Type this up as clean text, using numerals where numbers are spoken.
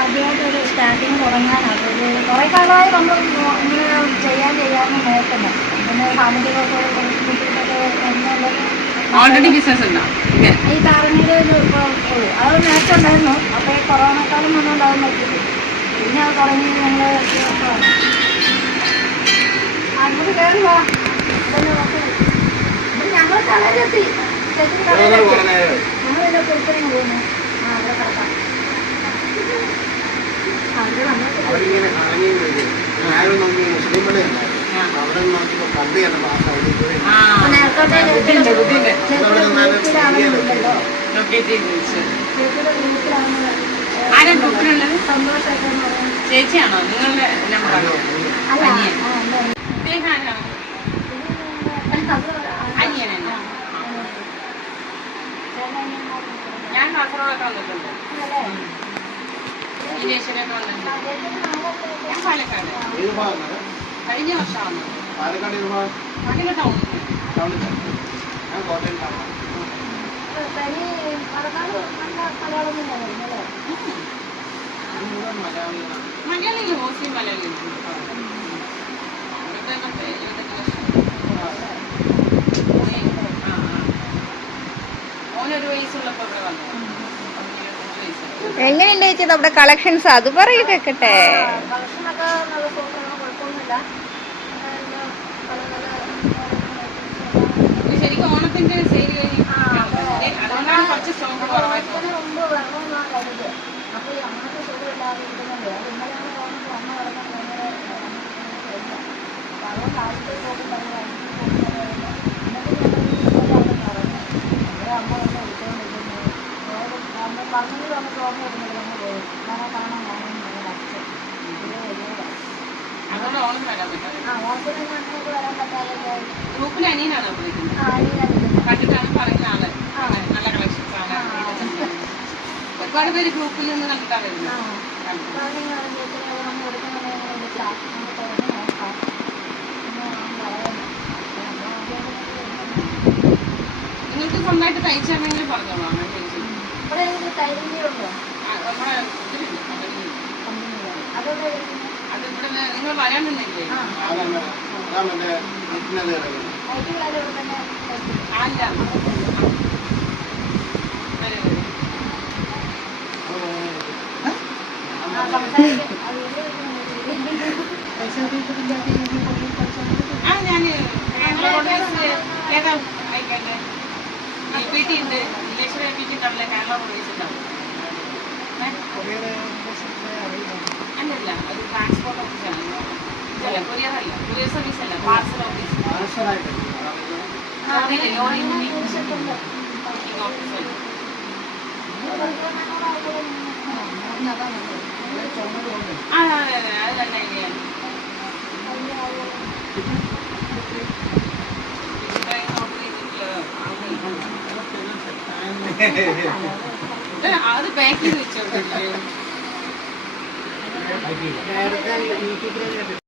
ആദ്യമായിട്ടൊരു സ്റ്റാർട്ടിങ് തുടങ്ങാനാണ്. കുറേ കാലമായി നമ്മൾ ഇങ്ങനെ ചെയ്യാമെന്ന് നോക്കുന്നത്. പിന്നെ സാമ്പത്തികമൊക്കെ കുറച്ച് ബുദ്ധിമുട്ടൊക്കെ എന്നുള്ളത് ഓൾറെഡി ബിസിനസ് ഉണ്ടോ? ഈ താരണിയുടെ ഒരു ഉള്ളൂ. അത് നേരത്തെ ഉണ്ടായിരുന്നു. അപ്പോൾ ഈ കൊറോണക്കാലം വന്നുകൊണ്ട് അത് നോക്കിയിട്ട് പിന്നെ അത് തുടങ്ങി ഞങ്ങൾ അങ്ങോട്ട് കയറി വാ. ഇതന്നെ നോക്കി ഞങ്ങൾ കടയിലെത്തി. ഞങ്ങളിതിൻ്റെ പുറത്തേക്ക് പോകുന്നു. അവിടെ കിടക്കാം. ചേച്ചിയാണോ നിങ്ങളുടെ നമ്പറാണോ? അനിയനാ? ഞാൻ കാസർഗോഡൊക്കെ വന്നിട്ടുണ്ട്. വിദേശത്തൊക്കെ വന്നിട്ടുണ്ട്. ഞാൻ പാലക്കാട് കഴിഞ്ഞ വർഷം വന്നത്. പാലക്കാട് ടൗണിൽ. മലയാളികൾ മുസ്ലിം മലയാളികൾ ഓനൊരു വയസ്സുള്ളപ്പോ ഇവിടെ വന്നു. എങ്ങനെയുണ്ട് ചേച്ചി നമ്മുടെ കളക്ഷൻസ്? അത് പറയൂ കേക്കട്ടെ. ശരിക്കും ഓണത്തിന്റെ സെയിൽ അതുകൊണ്ടാണ് കുറച്ച് സ്റ്റോക്ക് കുറവായിട്ട്. അതുകൊണ്ട് ഓണം വരാൻ പറ്റാതെ ഗ്രൂപ്പിൽ അനിയനാണോ വിളിക്കുന്നത്? കണ്ടിട്ടാണ് പറയുന്ന ആള് നല്ല കളക്ഷൻസ് ആണ്. ഒരുപാട് പേര് ഗ്രൂപ്പിൽ നിന്ന് കണ്ടിട്ടാണ് വരുന്നത്. നിങ്ങൾക്ക് സ്വന്തമായിട്ട് തയ്ച്ചാണെങ്കിൽ പറഞ്ഞോളാം. നമ്മുടെ അത് ഇവിടെ നിങ്ങൾ വരാൻ നിന്നില്ലേ? അല്ല ഞാന് ഏതാ ആയിക്കോട്ടെ. PT ഉണ്ട്, വിദേശ PT ഉണ്ടാവില്ല, കേരള പോലീസ് ഉണ്ടാവും. അല്ലല്ല, ഒരു ട്രാൻസ്പോർട്ട് ഓഫീസാണ്. ഇതല്ല, കൊറിയർ അല്ല, കൊറിയർ സർവീസ് അല്ല, പാർസൽ ഓഫീസ്. അതെ അത് തന്നെ ഇനിയാണ്. അത് പാക്ക് ചെയ്ത് വെച്ചോ.